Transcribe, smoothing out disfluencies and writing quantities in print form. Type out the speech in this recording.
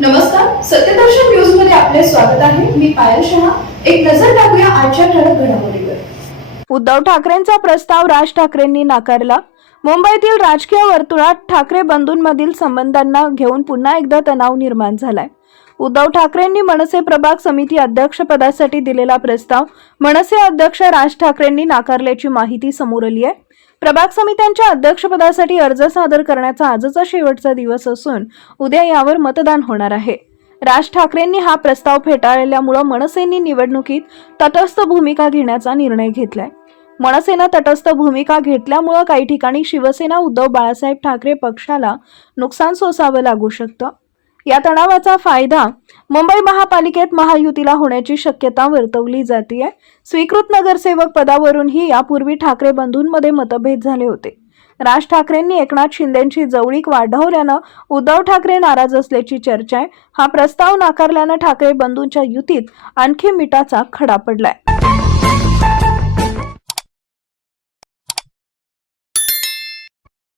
नमस्कार, सत्यदर्शन न्यूज मध्ये आपले स्वागत आहे. मी पायल शहा. एक नजर टाकूया आजच्या ठळक घडामोडीवर. उद्धव ठाकरेंचा प्रस्ताव राज ठाकरेंनी नाकारला. मुंबईतील राजकीय वर्तुळात ठाकरे बंधूंमधील संबंधांना घेऊन पुन्हा एकदा तणाव निर्माण झालाय. उद्धव ठाकरेंनी मनसे प्रभाग समिती अध्यक्षपदासाठी दिलेला प्रस्ताव मनसे अध्यक्ष राज ठाकरेंनी नाकारल्याची माहिती समोर आली आहे. प्रभाग समित्यांच्या अध्यक्षपदासाठी अर्ज सादर करण्याचा आजचा शेवटचा दिवस असून उद्या यावर मतदान होणार आहे. राज ठाकरेंनी हा प्रस्ताव फेटाळल्यामुळे मनसेने निवडणुकीत तटस्थ भूमिका घेण्याचा निर्णय घेतलाय. मनसेनं तटस्थ भूमिका घेतल्यामुळे काही ठिकाणी शिवसेना उद्धव बाळासाहेब ठाकरे पक्षाला नुकसान सोसावं लागू शकतं. या तणावाचा फायदा मुंबई महापालिकेत महायुतीला होण्याची शक्यता वर्तवली जाते. स्वीकृत नगरसेवक पदावरूनही यापूर्वी ठाकरे बंधूंमध्ये मतभेद झाले होते. राज ठाकरेंनी एकनाथ शिंदेंची जवळीक वाढवल्यानं उद्धव ठाकरे नाराज असल्याची चर्चा आहे. हा प्रस्ताव नाकारल्यानं ठाकरे बंधूंच्या युतीत आणखी मिठाचा खडा पडलाय.